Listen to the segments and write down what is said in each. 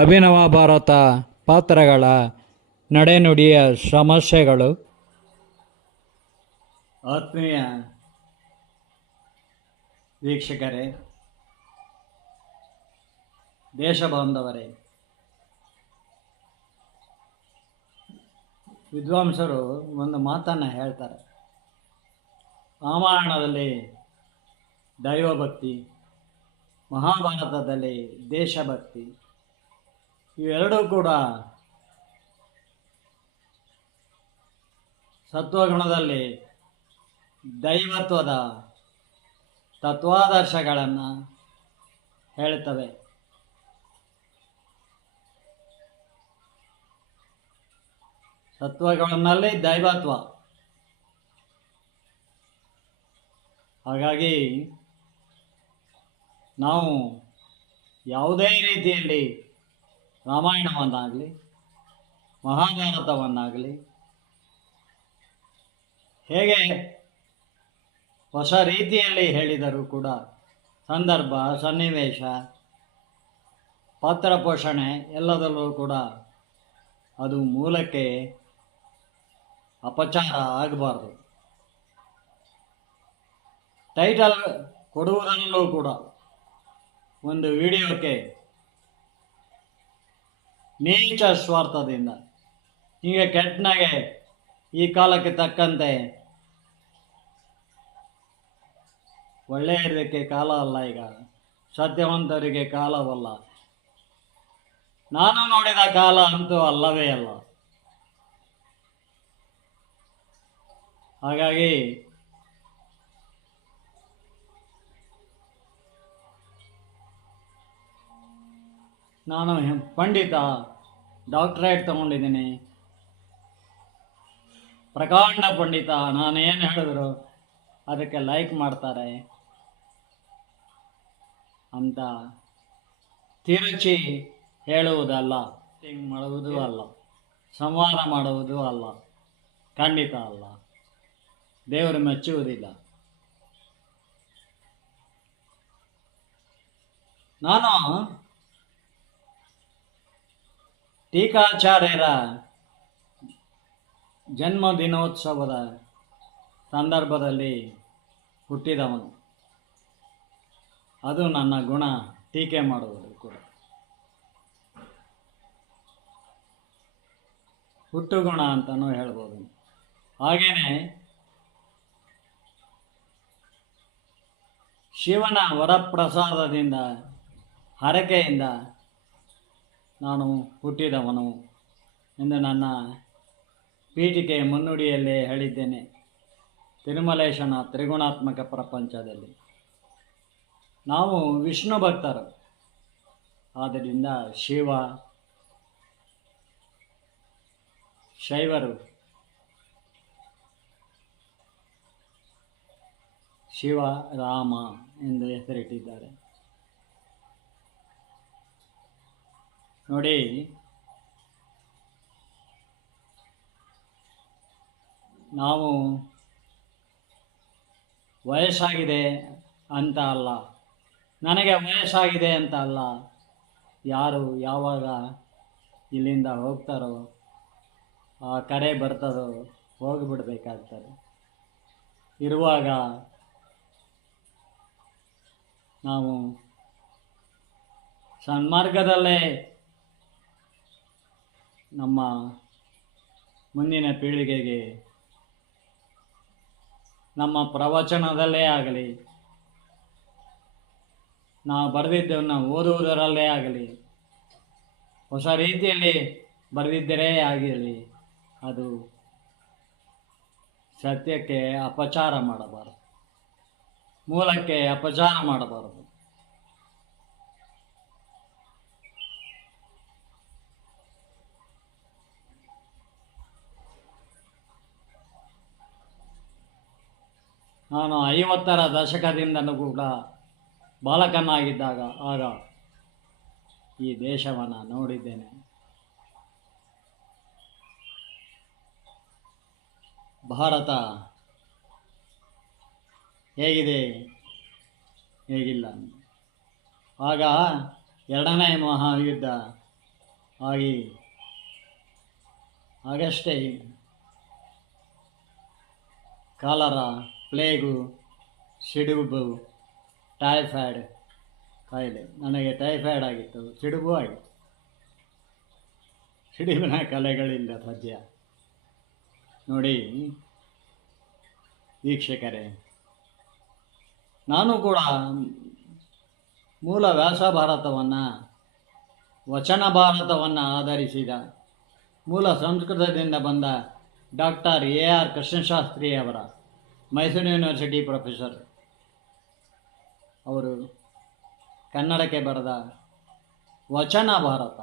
ಅಭಿನವ ಭಾರತ ಪಾತ್ರಗಳ ನಡೆನುಡಿಯ ಸಮಸ್ಯೆಗಳು. ಆತ್ಮೀಯ ವೀಕ್ಷಕರೇ, ದೇಶ ಬಾಂಧವರೇ, ವಿದ್ವಾಂಸರು ಒಂದು ಮಾತನ್ನು ಹೇಳ್ತಾರೆ. ರಾಮಾಯಣದಲ್ಲಿ ದೈವಭಕ್ತಿ, ಮಹಾಭಾರತದಲ್ಲಿ ದೇಶಭಕ್ತಿ, ಇವೆರಡೂ ಕೂಡ ಸತ್ವಗುಣದಲ್ಲಿ ದೈವತ್ವದ ತತ್ವಾದರ್ಶಗಳನ್ನು ಹೇಳ್ತವೆ. ಸತ್ವಗಳಲ್ಲಿ ದೈವತ್ವ. ಹಾಗಾಗಿ ನಾವು ಯಾವುದೇ ರೀತಿಯಲ್ಲಿ ರಾಮಾಯಣವನ್ನಾಗಲಿ ಮಹಾಭಾರತವನ್ನಾಗಲಿ ಹೇಗೆ ಹೊಸ ರೀತಿಯಲ್ಲಿ ಹೇಳಿದರೂ ಕೂಡ ಸಂದರ್ಭ, ಸನ್ನಿವೇಶ, ಪಾತ್ರ ಪೋಷಣೆ ಎಲ್ಲದರಲ್ಲೂ ಕೂಡ ಅದು ಮೂಲಕ್ಕೆ ಅಪಚಾರ ಆಗಬಾರ್ದು. ಟೈಟಲ್ ಕೊಡುವುದರಲ್ಲೂ ಕೂಡ ಒಂದು ವಿಡಿಯೋಕ್ಕೆ ನೀಚ ಸ್ವಾರ್ಥದಿಂದ ಹೀಗೆ ಕೆಟ್ಟನಾಗೆ ಈ ಕಾಲಕ್ಕೆ ತಕ್ಕಂತೆ ಒಳ್ಳೆಯದಕ್ಕೆ ಕಾಲ ಅಲ್ಲ, ಈಗ ಸತ್ಯವಂತರಿಗೆ ಕಾಲವಲ್ಲ, ನಾನು ನೋಡಿದ ಕಾಲ ಅಂತೂ ಅಲ್ಲವೇ ಅಲ್ಲ. ಹಾಗಾಗಿ ನಾನು ಪಂಡಿತ, ಡಾಕ್ಟರೇಟ್ ತಗೊಂಡಿದ್ದೀನಿ, ಪ್ರಕಾಂಡ ಪಂಡಿತ, ನಾನೇನು ಹೇಳಿದ್ರು ಅದಕ್ಕೆ ಲೈಕ್ ಮಾಡ್ತಾರೆ ಅಂತ ತಿರುಚಿ ಹೇಳುವುದಲ್ಲ, ಹಿಂಗೆ ಮಾಡುವುದೂ ಅಲ್ಲ, ಸಂವಾದ ಮಾಡುವುದೂ ಅಲ್ಲ, ಖಂಡಿತ ಅಲ್ಲ. ದೇವರು ಮೆಚ್ಚುವುದಿಲ್ಲ. ನಾನು ಟೀಕಾಚಾರ್ಯರ ಜನ್ಮ ದಿನೋತ್ಸವದ ಸಂದರ್ಭದಲ್ಲಿ ಹುಟ್ಟಿದವನು. ಅದು ನನ್ನ ಗುಣ, ಟೀಕೆ ಮಾಡುವುದು ಕೂಡ ಹುಟ್ಟು ಗುಣ ಅಂತಲೂ ಹೇಳ್ಬೋದು. ಹಾಗೆಯೇ ಶಿವನ ವರಪ್ರಸಾದದಿಂದ, ಹರಕೆಯಿಂದ ನಾನು ಹುಟ್ಟಿದವನು ಎಂದು ನನ್ನ ಪೀಠಿಕೆಯ ಮುನ್ನುಡಿಯಲ್ಲೇ ಹೇಳಿದ್ದೇನೆ. ತಿರುಮಲೇಶನ ತ್ರಿಗುಣಾತ್ಮಕ ಪ್ರಪಂಚದಲ್ಲಿ ನಾವು ವಿಷ್ಣು ಭಕ್ತರು. ಆದ್ದರಿಂದ ಶೈವರು ಶಿವ ರಾಮ ಎಂದು ಹೆಸರಿಟ್ಟಿದ್ದಾರೆ. ನೋಡಿ, ನಾವು ವಯಸ್ಸಾಗಿದೆ ಅಂತ ಅಲ್ಲ, ನನಗೆ ವಯಸ್ಸಾಗಿದೆ ಅಂತ ಅಲ್ಲ, ಯಾರು ಯಾವಾಗ ಇಲ್ಲಿಂದ ಹೋಗ್ತಾರೋ, ಆ ಕರೆ ಬರ್ತದೋ ಹೋಗಿಬಿಡ್ಬೇಕಾಗ್ತದೆ. ಇರುವಾಗ ನಾವು ಸನ್ಮಾರ್ಗದಲ್ಲೇ ನಮ್ಮ ಮುಂದಿನ ಪೀಳಿಗೆಗೆ ನಮ್ಮ ಪ್ರವಚನದಲ್ಲೇ ಆಗಲಿ, ನಾವು ಬರೆದಿದ್ದನ್ನು ಓದುವುದರಲ್ಲೇ ಆಗಲಿ, ಹೊಸ ರೀತಿಯಲ್ಲಿ ಬರೆದಿದ್ದರೆ ಆಗಿರಲಿ, ಅದು ಸತ್ಯಕ್ಕೆ ಅಪಚಾರ ಮಾಡಬಾರದು, ಮೂಲಕ್ಕೆ ಅಪಚಾರ ಮಾಡಬಾರದು. ನಾನು 50ರ ದಶಕದಿಂದಲೂ ಕೂಡ ಬಾಲಕನಾಗಿದ್ದಾಗ ಆಗ ಈ ದೇಶವನ್ನು ನೋಡಿದ್ದೇನೆ. ಭಾರತ ಹೇಗಿದೆ ಹೇಗಿಲ್ಲ. ಆಗ ಎರಡನೇ ಮಹಾಯುದ್ಧ ಆಗಿ ಆಗಷ್ಟೇ ಕಾಲರಾ, ಪ್ಲೇಗು, ಸಿಡುಬು, ಟೈಫಾಯ್ಡ್ ಕಾಯಿಲೆ. ನನಗೆ ಟೈಫಾಯ್ಡ್ ಆಗಿತ್ತು, ಸಿಡುಬು ಆಗಿತ್ತು. ಸಿಡುಬಿನ ಕಲೆಗಳಿಲ್ಲ ಸದ್ಯ. ನೋಡಿ ವೀಕ್ಷಕರೇ, ನಾನು ಕೂಡ ಮೂಲ ವ್ಯಾಸ ಭಾರತವನ್ನು, ವಚನ ಭಾರತವನ್ನು ಆಧರಿಸಿದ ಮೂಲ ಸಂಸ್ಕೃತದಿಂದ ಬಂದ ಡಾಕ್ಟರ್ AR ಕೃಷ್ಣಶಾಸ್ತ್ರಿ ಅವರ ಮೈಸೂರು ಯೂನಿವರ್ಸಿಟಿ ಪ್ರೊಫೆಸರ್ ಅವರು ಕನ್ನಡಕ್ಕೆ ಬರೆದ ವಚನ ಭಾರತ,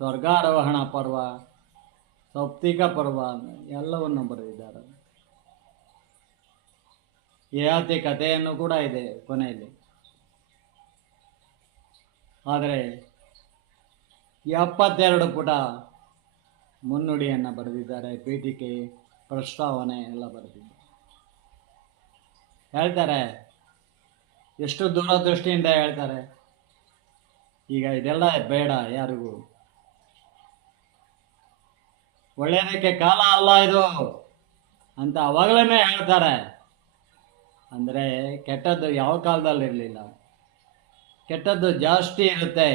ಸ್ವರ್ಗಾರೋಹಣ ಪರ್ವ, ಸೌಪ್ತಿಕ ಪರ್ವ ಎಲ್ಲವನ್ನು ಬರೆದಿದ್ದಾರೆ. ಯಯಾತಿ ಕಥೆಯನ್ನು ಕೂಡ ಇದೆ ಕೊನೆಯಲ್ಲಿ. ಆದರೆ 72 ಪುಟ ಮುನ್ನುಡಿಯನ್ನು ಬರೆದಿದ್ದಾರೆ, ಪೀಠಿಕೆ, ಪ್ರಸ್ತಾವನೆ ಎಲ್ಲ ಬರೆದಿದ್ದಾರೆ. ಹೇಳ್ತಾರೆ, ಎಷ್ಟು ದೂರದೃಷ್ಟಿಯಿಂದ ಹೇಳ್ತಾರೆ. ಈಗ ಇದೆಲ್ಲ ಬೇಡ ಯಾರಿಗೂ, ಒಳ್ಳೆಯದಕ್ಕೆ ಕಾಲ ಅಲ್ಲ ಇದು ಅಂತ ಅವಾಗಲೇ ಹೇಳ್ತಾರೆ. ಅಂದರೆ ಕೆಟ್ಟದ್ದು ಯಾವ ಕಾಲದಲ್ಲಿ ಇರಲಿಲ್ಲ, ಕೆಟ್ಟದ್ದು ಜಾಸ್ತಿ ಇರುತ್ತೆ.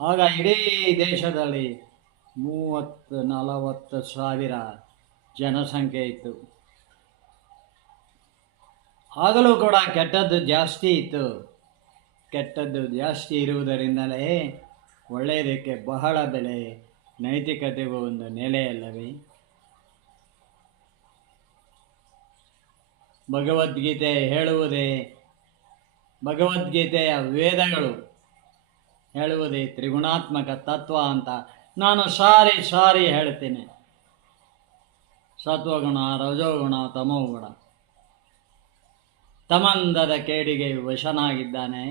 ಆಗ ಇಡೀ ದೇಶದಲ್ಲಿ 30-40 ಸಾವಿರ ಜನಸಂಖ್ಯೆ ಇತ್ತು. ಆಗಲೂ ಕೂಡ ಕೆಟ್ಟದ್ದು ಜಾಸ್ತಿ ಇತ್ತು. ಕೆಟ್ಟದ್ದು ಜಾಸ್ತಿ ಇರುವುದರಿಂದಲೇ ಒಳ್ಳೆಯದಕ್ಕೆ ಬಹಳ ಬೆಲೆ, ನೈತಿಕತೆಗೂ ಒಂದು ನೆಲೆಯಲ್ಲವೇ. ಭಗವದ್ಗೀತೆ ಹೇಳುವುದೇ, ಭಗವದ್ಗೀತೆಯ ವೇದಗಳು ಹೇಳುವುದೇ ತ್ರಿಗುಣಾತ್ಮಕ ತತ್ವ ಅಂತ ನಾನು ಸಾರಿ ಹೇಳ್ತೇನೆ. ಸತ್ವಗುಣ, ರಜೋಗುಣ, ತಮೋಗುಣ. ತಮಂದದ ಕೇಡಿಗೆ ವಶನಾಗಿದ್ದಾನೆ,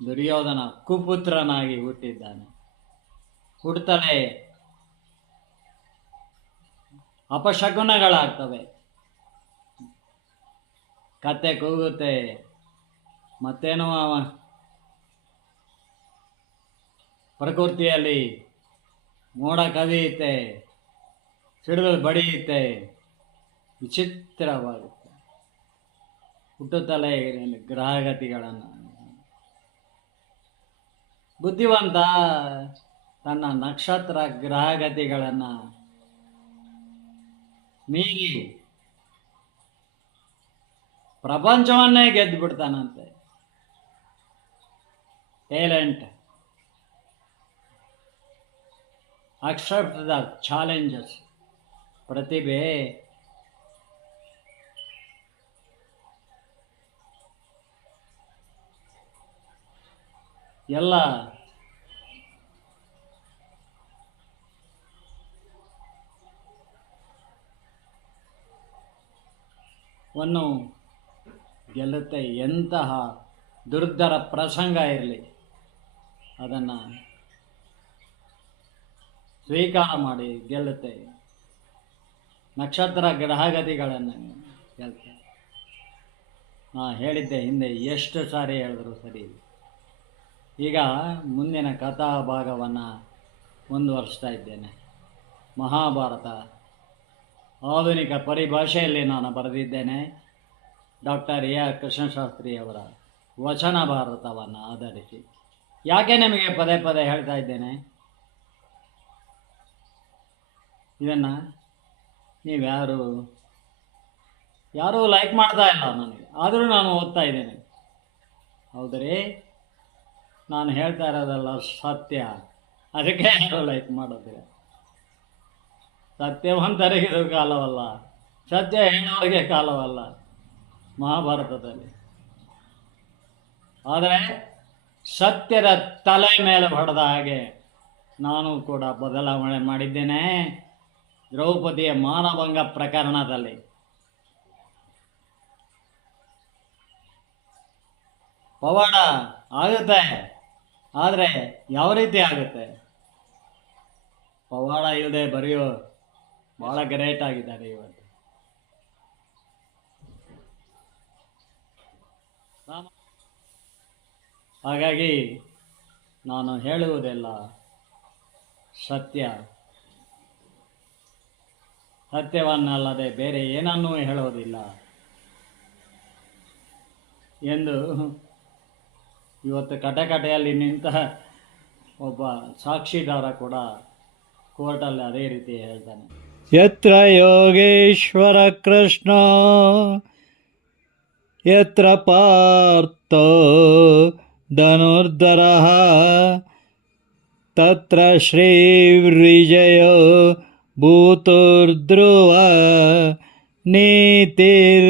ದುರ್ಯೋಧನ ಕುಪುತ್ರನಾಗಿ ಹುಟ್ಟಿದ್ದಾನೆ. ಹುಟ್ಟುತ್ತಲೇ ಅಪಶಕುನಗಳಾಗ್ತವೆ, ಕತ್ತೆ ಕೂಗುತ್ತೆ, ಮತ್ತೇನೋ ಪ್ರಕೃತಿಯಲ್ಲಿ ಮೋಡ ಕವಿಯುತ್ತೆ, ಸಿಡಿಲು ಬಡಿಯುತ್ತೆ, ವಿಚಿತ್ರವಾಗುತ್ತೆ. ಹುಟ್ಟುತ್ತಲೇ ಗ್ರಹಗತಿಗಳನ್ನು. ಬುದ್ಧಿವಂತ ತನ್ನ ನಕ್ಷತ್ರ ಗ್ರಹಗತಿಗಳನ್ನು ಮೀರಿ ಪ್ರಪಂಚವನ್ನೇ ಗೆದ್ದು ಬಿಡ್ತಾನಂತೆ. Talent, accept the challenges. ಪ್ರತಿಭೆ ಎಲ್ಲ ವನ್ನು ಗೆಲ್ಲುತ್ತೆ. ಎಂತಹ ದುರ್ಧರ ಪ್ರಸಂಗ ಇರಲಿ ಅದನ್ನು ಸ್ವೀಕಾರ ಮಾಡಿ ಗೆಲ್ಲುತ್ತೆ. ನಕ್ಷತ್ರ ಗ್ರಹಗತಿಗಳನ್ನು ಗೆಲ್ತೆ. ಹೇಳಿದ್ದೆ ಹಿಂದೆ, ಎಷ್ಟು ಸಾರಿ ಹೇಳಿದ್ರು ಸರಿ. ಈಗ ಮುಂದಿನ ಕಥಾ ಭಾಗವನ್ನು ಮುಂದುವರಿಸ್ತಾ ಇದ್ದೇನೆ. ಮಹಾಭಾರತ ಆಧುನಿಕ ಪರಿಭಾಷೆಯಲ್ಲಿ ನಾನು ಬರೆದಿದ್ದೇನೆ. ಡಾಕ್ಟರ್ AR ಕೃಷ್ಣಶಾಸ್ತ್ರಿ ಅವರ ವಚನ ಭಾರತವನ್ನು ಆಧರಿಸಿ. ಯಾಕೆ ನಿಮಗೆ ಪದೇ ಪದೇ ಹೇಳ್ತಾ ಇದ್ದೇನೆ, ಇದನ್ನು ಯಾರೂ ಲೈಕ್ ಮಾಡ್ತಾ ಇಲ್ಲ ನನಗೆ, ಆದರೂ ನಾನು ಓದ್ತಾ ಇದ್ದೇನೆ. ಹೌದ್ರಿ, ನಾನು ಹೇಳ್ತಾ ಇರೋದಲ್ಲ ಸತ್ಯ, ಅದಕ್ಕೆ ಯಾರು ಲೈಕ್ ಮಾಡೋದಿಲ್ಲ. ಸತ್ಯವಂತರಿಗೆ ಇದು ಕಾಲವಲ್ಲ, ಸತ್ಯ ಹೇಳೋರಿಗೆ ಕಾಲವಲ್ಲ ಮಹಾಭಾರತದಲ್ಲಿ. ಆದರೆ ಸತ್ಯದ ತಲೆ ಮೇಲೆ ಹೊಡೆದ ಹಾಗೆ ನಾನು ಕೂಡ ಬದಲಾವಣೆ ಮಾಡಿದ್ದೇನೆ. ದ್ರೌಪದಿಯ ಮಾನಭಂಗ ಪ್ರಕರಣದಲ್ಲಿ ಪವಾಡ ಆಗುತ್ತೆ, ಆದರೆ ಯಾವ ರೀತಿ ಆಗುತ್ತೆ? ಪವಾಡ ಇಲ್ಲದೆ ಬರೆಯೋ ಭಾಳ ಗ್ರೇಟ್ ಆಗಿದ್ದಾರೆ ಇವತ್ತು. ಹಾಗಾಗಿ ನಾನು ಹೇಳುವುದೆಲ್ಲ ಸತ್ಯ, ಸತ್ಯವನ್ನಲ್ಲದೆ ಬೇರೆ ಏನನ್ನೂ ಹೇಳೋದಿಲ್ಲ ಎಂದು ಇವತ್ತು ಕಟಕಟೆಯಲ್ಲಿ ನಿಂತ ಒಬ್ಬ ಸಾಕ್ಷಿದಾರ ಕೂಡ ಕೋರ್ಟಲ್ಲಿ ಅದೇ ರೀತಿ ಹೇಳ್ತಾನೆ. ಯತ್ರ ಯೋಗೇಶ್ವರ ಕೃಷ್ಣ ಯತ್ರ ಪಾರ್ಥ ಧನುರ್ಧರಃ ತತ್ರ ಶ್ರೀವಿಜಯ ಭೂತುರ್ಧ್ರುವ ನೀತಿರ್ಮತಿರ್ಮಮ.